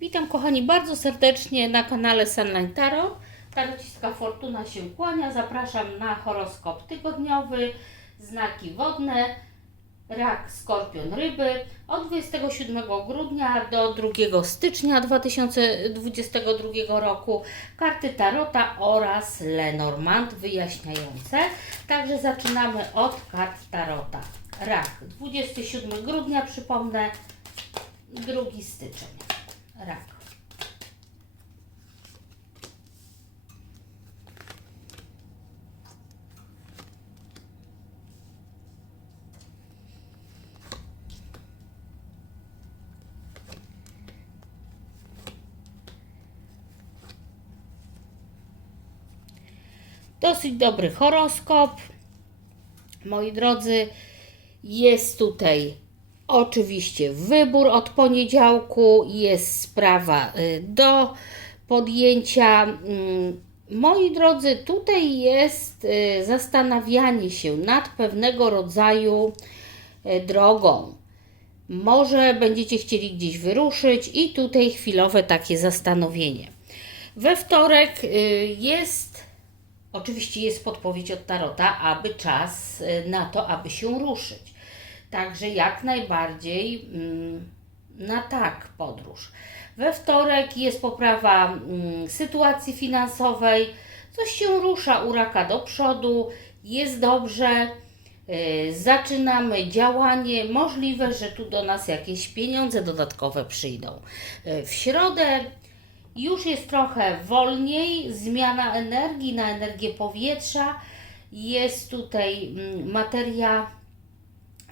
Witam kochani bardzo serdecznie na kanale Sunline Tarot. Tarociska Fortuna się kłania. Zapraszam na horoskop tygodniowy, znaki wodne, rak, skorpion, ryby od 27 grudnia do 2 stycznia 2022 roku. Karty Tarota oraz Lenormand wyjaśniające. Także zaczynamy od kart Tarota. Rak, 27 grudnia, przypomnę, 2 styczeń. Rak. Dosyć dobry horoskop. Moi drodzy, jest tutaj oczywiście wybór od poniedziałku, jest sprawa y, do podjęcia. Mm, Moi drodzy, tutaj jest y, zastanawianie się nad pewnego rodzaju y, drogą. Może będziecie chcieli gdzieś wyruszyć i tutaj chwilowe takie zastanowienie. We wtorek jest Oczywiście jest podpowiedź od Tarota, aby czas na to, aby się ruszyć. Także jak najbardziej mm, na tak podróż. We wtorek jest poprawa mm, sytuacji finansowej, coś się rusza u raka do przodu, jest dobrze, y, zaczynamy działanie. Możliwe, że tu do nas jakieś pieniądze dodatkowe przyjdą. Y, W środę już jest trochę wolniej, zmiana energii na energię powietrza. Jest tutaj mm, materia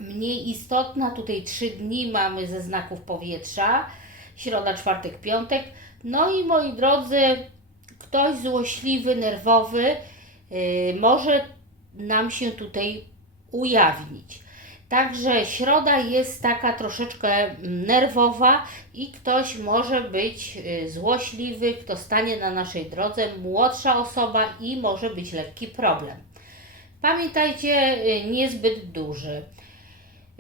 mniej istotna. Tutaj trzy dni mamy ze znaków powietrza. Środa, czwartek, piątek. No i moi drodzy, ktoś złośliwy, nerwowy yy, może nam się tutaj ujawnić. Także środa jest taka troszeczkę nerwowa i ktoś może być y, złośliwy, kto stanie na naszej drodze, młodsza osoba i może być lekki problem. Pamiętajcie, y, niezbyt duży.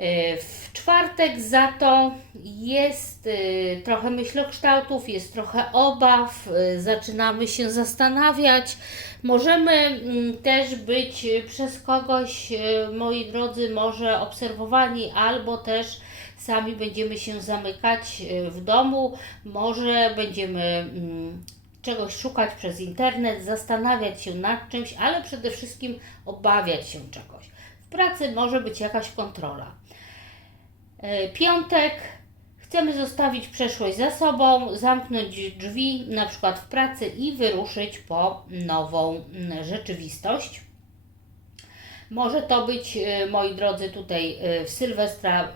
Y, W czwartek za to jest y, trochę myślokształtów, jest trochę obaw, y, zaczynamy się zastanawiać. Możemy mm, też być przez kogoś, moi drodzy, może obserwowani, albo też sami będziemy się zamykać w domu, może będziemy mm, czegoś szukać przez internet, zastanawiać się nad czymś, ale przede wszystkim obawiać się czegoś. W pracy może być jakaś kontrola. E, Piątek. Chcemy zostawić przeszłość za sobą, zamknąć drzwi, na przykład w pracy i wyruszyć po nową mm, rzeczywistość. Może to być, e, moi drodzy, tutaj e, w Sylwestra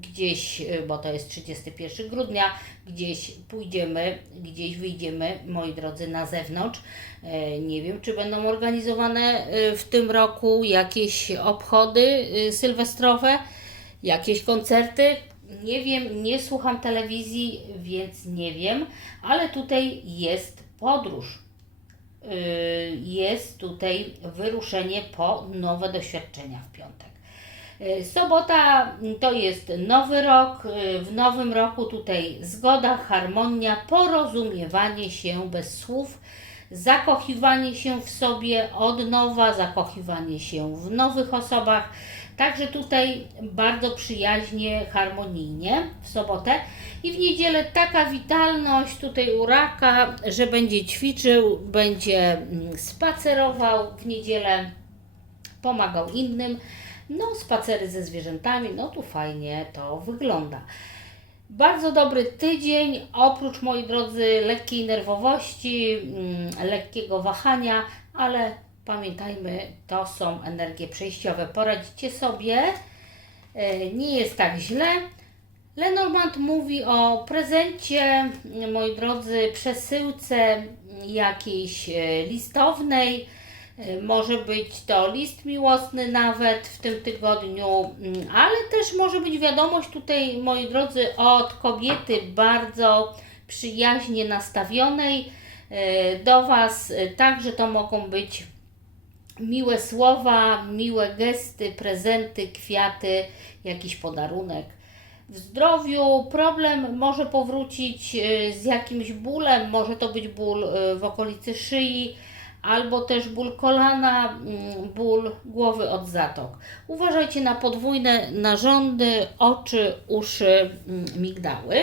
gdzieś, bo to jest 31 grudnia, gdzieś pójdziemy, gdzieś wyjdziemy, moi drodzy, na zewnątrz. Nie wiem, czy będą organizowane w tym roku jakieś obchody sylwestrowe, jakieś koncerty. Nie wiem, nie słucham telewizji, więc nie wiem, ale tutaj jest podróż y, jest tutaj wyruszenie po nowe doświadczenia w piątek. Y, Sobota to jest nowy rok. y, W nowym roku tutaj zgoda, harmonia, porozumiewanie się bez słów, zakochiwanie się w sobie od nowa, zakochiwanie się w nowych osobach. Także tutaj bardzo przyjaźnie, harmonijnie w sobotę. I w niedzielę taka witalność tutaj u raka, że będzie ćwiczył, będzie mm, spacerował w niedzielę, pomagał innym. No, spacery ze zwierzętami, no tu fajnie to wygląda. Bardzo dobry tydzień, oprócz moi drodzy lekkiej nerwowości, mm, lekkiego wahania, ale pamiętajmy, to są energie przejściowe. Poradzicie sobie, e, nie jest tak źle. Lenormand mówi o prezencie, moi drodzy, przesyłce jakiejś e, listownej. E, Może być to list miłosny nawet w tym tygodniu, mm, ale też może być wiadomość tutaj, moi drodzy, od kobiety bardzo przyjaźnie nastawionej do Was. Także to mogą być miłe słowa, miłe gesty, prezenty, kwiaty, jakiś podarunek. w zdrowiu problem może powrócić e, z jakimś bólem, może to być ból e, w okolicy szyi, albo też ból kolana, mm, ból głowy od zatok. Uważajcie na podwójne narządy, oczy, uszy, mm, migdały.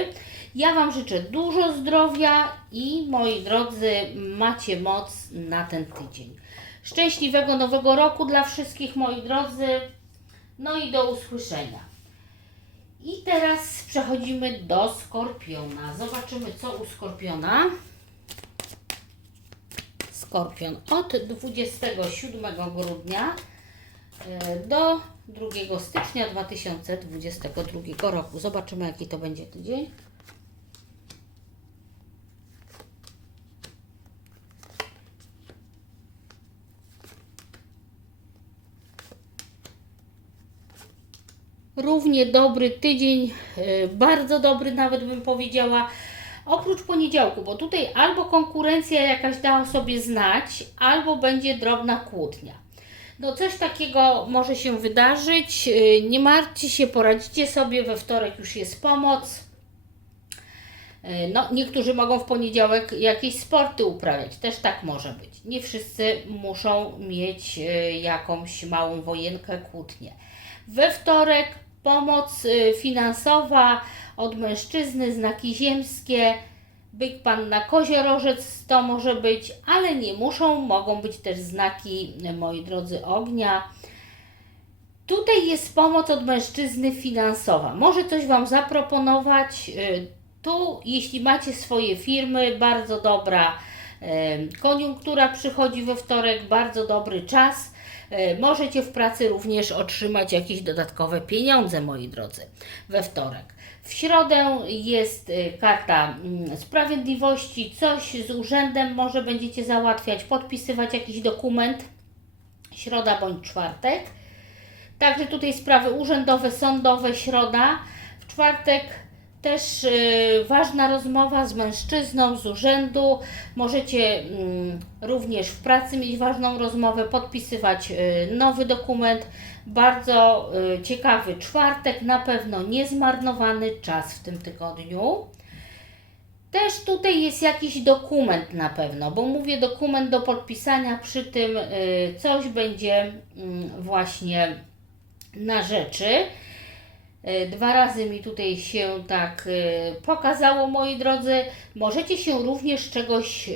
Ja Wam życzę dużo zdrowia i moi drodzy, macie moc na ten tydzień. Szczęśliwego nowego roku dla wszystkich moi drodzy. No i do usłyszenia. I teraz przechodzimy do skorpiona. Zobaczymy, co u skorpiona. Skorpion od 27 grudnia e, do 2 stycznia 2022 roku. Zobaczymy, jaki to będzie tydzień. Równie dobry tydzień, e, bardzo dobry nawet bym powiedziała, oprócz poniedziałku, bo tutaj albo konkurencja jakaś da o sobie znać, albo będzie drobna kłótnia. No coś takiego może się wydarzyć, e, nie martwcie się, poradzicie sobie, we wtorek już jest pomoc. E, No, niektórzy mogą w poniedziałek jakieś sporty uprawiać, też tak może być. Nie wszyscy muszą mieć jakąś małą wojenkę, kłótnię. We wtorek pomoc y, finansowa od mężczyzny, znaki ziemskie, byk panna koziorożec to może być, ale nie muszą, mogą być też znaki, y, moi drodzy, ognia. Tutaj jest pomoc od mężczyzny finansowa. Może coś Wam zaproponować. y, Tu, jeśli macie swoje firmy, bardzo dobra koniunktura przychodzi we wtorek, bardzo dobry czas. E, Możecie w pracy również otrzymać jakieś dodatkowe pieniądze, moi drodzy, we wtorek. W środę jest e, karta mm, sprawiedliwości, coś z urzędem może będziecie załatwiać, podpisywać jakiś dokument, środa bądź czwartek. Także tutaj sprawy urzędowe, sądowe, środa. W czwartek też y, ważna rozmowa z mężczyzną z urzędu. Możecie mm, również w pracy mieć ważną rozmowę, podpisywać y, nowy dokument. Bardzo y, ciekawy czwartek, na pewno niezmarnowany czas w tym tygodniu. Też tutaj jest jakiś dokument na pewno, bo mówię dokument do podpisania, przy tym y, coś będzie mm, właśnie na rzeczy. Y, Dwa razy mi tutaj się tak y, pokazało, moi drodzy. Możecie się również czegoś y,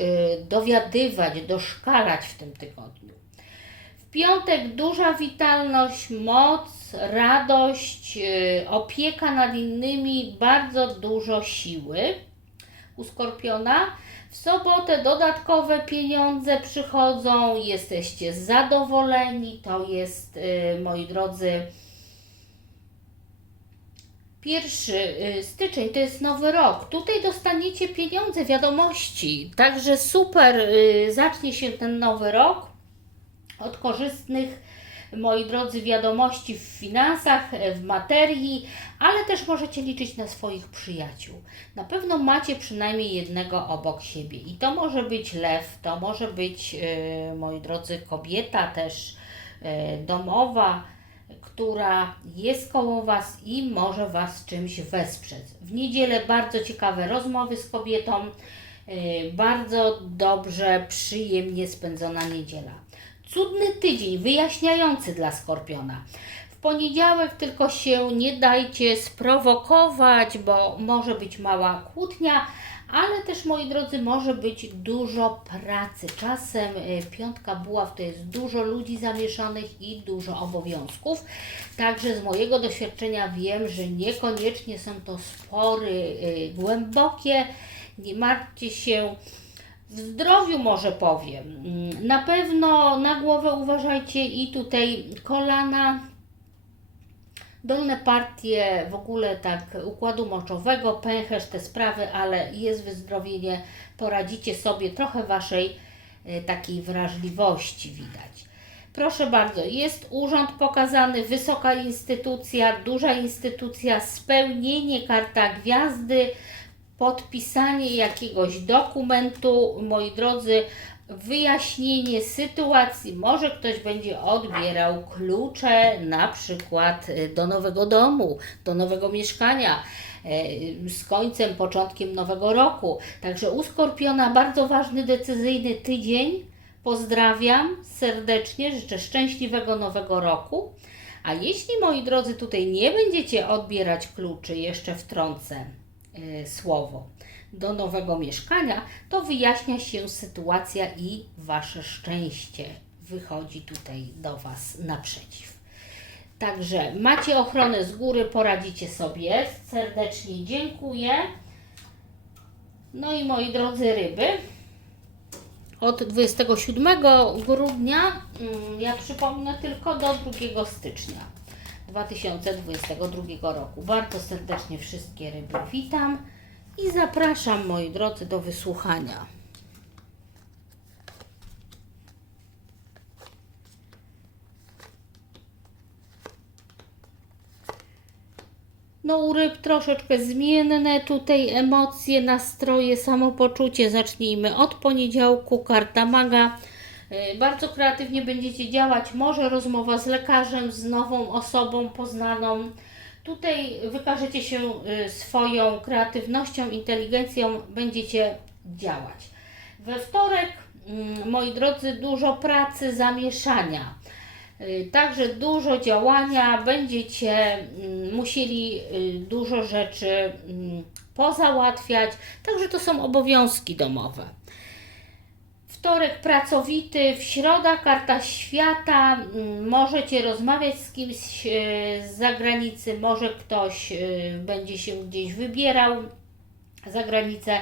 dowiadywać, doszkalać w tym tygodniu. W piątek duża witalność, moc, radość, opieka nad innymi, bardzo dużo siły u Skorpiona. W sobotę dodatkowe pieniądze przychodzą, jesteście zadowoleni. To jest, moi drodzy, Pierwszy y, styczeń to jest nowy rok. Tutaj dostaniecie pieniądze, wiadomości. Także super y, zacznie się ten nowy rok od korzystnych, moi drodzy, wiadomości w finansach, e, w materii, ale też możecie liczyć na swoich przyjaciół. Na pewno macie przynajmniej jednego obok siebie i to może być lew, to może być, y, moi drodzy, kobieta też y, domowa która jest koło Was i może Was czymś wesprzeć. W niedzielę bardzo ciekawe rozmowy z kobietą, yy, bardzo dobrze, przyjemnie spędzona niedziela. Cudny tydzień, wyjaśniający dla Skorpiona. W poniedziałek tylko się nie dajcie sprowokować, bo może być mała kłótnia, ale też, moi drodzy, może być dużo pracy. Czasem y, piątka buław to jest dużo ludzi zamieszanych i dużo obowiązków. Także z mojego doświadczenia wiem, że niekoniecznie są to spory y, głębokie. Nie martwcie się. W zdrowiu może powiem. Mm, Na pewno na głowę uważajcie i tutaj kolana, dolne partie w ogóle tak układu moczowego, pęcherz, te sprawy, ale jest wyzdrowienie, poradzicie sobie, trochę Waszej y, takiej wrażliwości widać. Proszę bardzo, jest urząd pokazany, wysoka instytucja, duża instytucja, spełnienie, karta gwiazdy, podpisanie jakiegoś dokumentu, moi drodzy, wyjaśnienie sytuacji. Może ktoś będzie odbierał klucze na przykład y, do nowego domu, do nowego mieszkania e, z końcem, początkiem nowego roku. Także u Skorpiona bardzo ważny, decyzyjny tydzień. Pozdrawiam serdecznie, życzę szczęśliwego nowego roku. A jeśli, moi drodzy, tutaj nie będziecie odbierać kluczy, jeszcze wtrącę y, słowo, do nowego mieszkania, to wyjaśnia się sytuacja i Wasze szczęście wychodzi tutaj do Was naprzeciw. Także macie ochronę z góry, poradzicie sobie. Serdecznie dziękuję. No i moi drodzy ryby, od 27 grudnia, mm, ja przypomnę, tylko do 2 stycznia 2022 roku. Bardzo serdecznie wszystkie ryby witam i zapraszam, moi drodzy, do wysłuchania. No u ryb troszeczkę zmienne tutaj emocje, nastroje, samopoczucie. Zacznijmy od poniedziałku, karta maga. Y, Bardzo kreatywnie będziecie działać. Może rozmowa z lekarzem, z nową osobą poznaną. Tutaj wykażecie się y, swoją kreatywnością, inteligencją, będziecie działać. We wtorek, mm, moi drodzy, dużo pracy, zamieszania. Y, Także dużo działania, będziecie mm, musieli y, dużo rzeczy mm, pozałatwiać, także to są obowiązki domowe. Wtorek pracowity, w środa karta świata, mm, możecie rozmawiać z kimś y, z zagranicy, może ktoś y, będzie się gdzieś wybierał za granicę,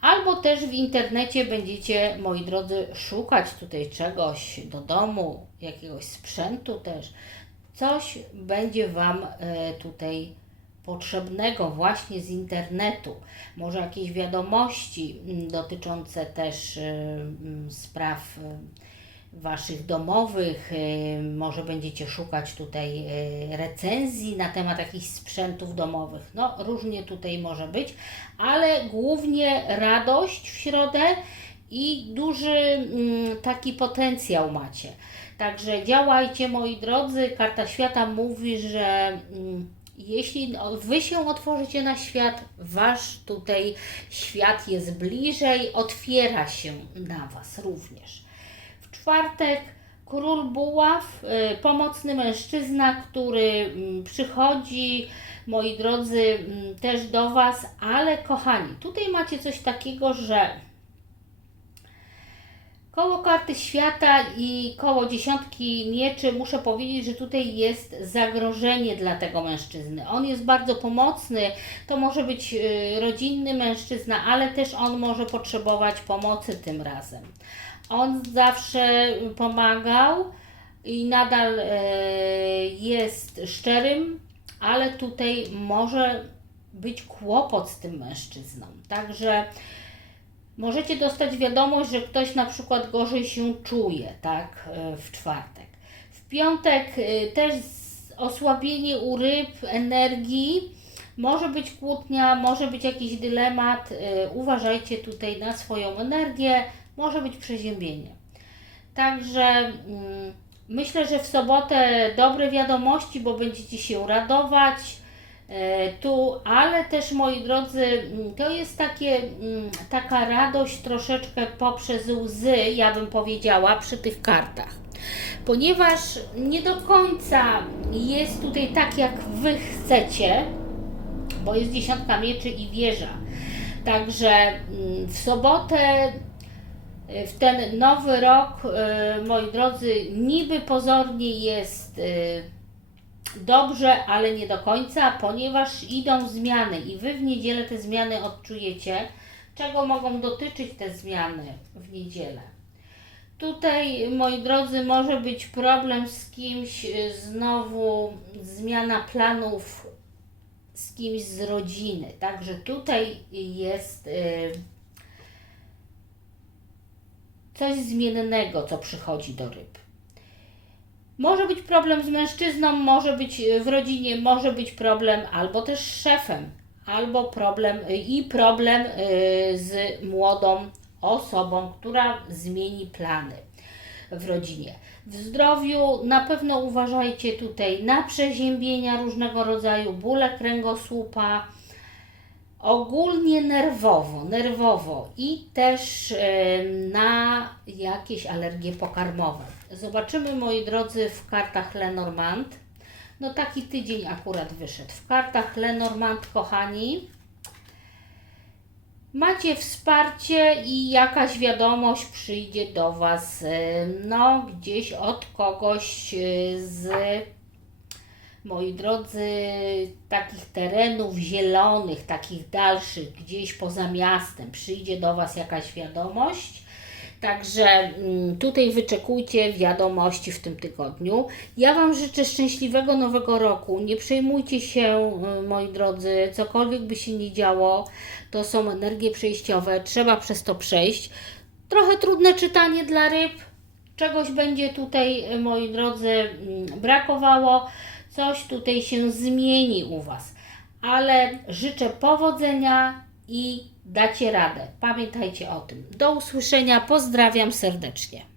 albo też w internecie będziecie, moi drodzy, szukać tutaj czegoś do domu, jakiegoś sprzętu też. Coś będzie Wam e, tutaj potrzebnego właśnie z internetu. Może jakieś wiadomości mm, dotyczące też e, mm, spraw e, Waszych domowych, e, może będziecie szukać tutaj recenzji na temat jakichś sprzętów domowych. No, różnie tutaj może być, ale głównie radość w środę i duży mm, taki potencjał macie. Także działajcie, moi drodzy. Karta świata mówi, że jeśli wy się otworzycie na świat, wasz tutaj świat jest bliżej, otwiera się na was również. W czwartek król buław, y, pomocny mężczyzna, który mm, przychodzi, moi drodzy, mm, też do was, ale kochani, tutaj macie coś takiego, że Koło karty świata i koło dziesiątki mieczy, muszę powiedzieć, że tutaj jest zagrożenie dla tego mężczyzny. On jest bardzo pomocny, to może być y, rodzinny mężczyzna, ale też on może potrzebować pomocy tym razem. On zawsze pomagał i nadal e, jest szczerym, ale tutaj może być kłopot z tym mężczyzną. Także Możecie dostać wiadomość, że ktoś na przykład gorzej się czuje, tak, e, w czwartek. W piątek e, też osłabienie u ryb energii, może być kłótnia, może być jakiś dylemat. e, Uważajcie tutaj na swoją energię, może być przeziębienie. Także mm, myślę, że w sobotę dobre wiadomości, bo będziecie się radować tu, ale też moi drodzy, mm, to jest takie, mm, taka radość troszeczkę poprzez łzy, ja bym powiedziała, przy tych kartach. Ponieważ nie do końca jest tutaj tak, jak Wy chcecie, bo jest dziesiątka mieczy i wieża. Także mm, w sobotę y, w ten nowy rok, y, moi drodzy, niby pozornie jest dobrze, ale nie do końca, ponieważ idą zmiany i Wy w niedzielę te zmiany odczujecie. Czego mogą dotyczyć te zmiany w niedzielę? Tutaj, moi drodzy, może być problem z kimś, y, znowu zmiana planów z kimś z rodziny. Także tutaj jest y, coś zmiennego, co przychodzi do ryb. Może być problem z mężczyzną, może być y, w rodzinie, może być problem albo też z szefem, albo problem i problem y, z młodą osobą, która zmieni plany w rodzinie. W zdrowiu na pewno uważajcie tutaj na przeziębienia różnego rodzaju, bóle kręgosłupa, ogólnie nerwowo, nerwowo i też na jakieś alergie pokarmowe. Zobaczymy, moi drodzy, w kartach Lenormand. No taki tydzień akurat wyszedł. W kartach Lenormand, kochani, macie wsparcie i jakaś wiadomość przyjdzie do Was, no gdzieś od kogoś e, z moi drodzy, takich terenów zielonych, takich dalszych, gdzieś poza miastem, przyjdzie do Was jakaś wiadomość. Także mm, tutaj wyczekujcie wiadomości w tym tygodniu. Ja Wam życzę szczęśliwego nowego roku. Nie przejmujcie się, y, moi drodzy, cokolwiek by się nie działo. To są energie przejściowe, trzeba przez to przejść. Trochę trudne czytanie dla ryb, czegoś będzie tutaj, moi drodzy, mm, brakowało, coś tutaj się zmieni u Was. Ale życzę powodzenia i dacie radę. Pamiętajcie o tym. Do usłyszenia, pozdrawiam serdecznie.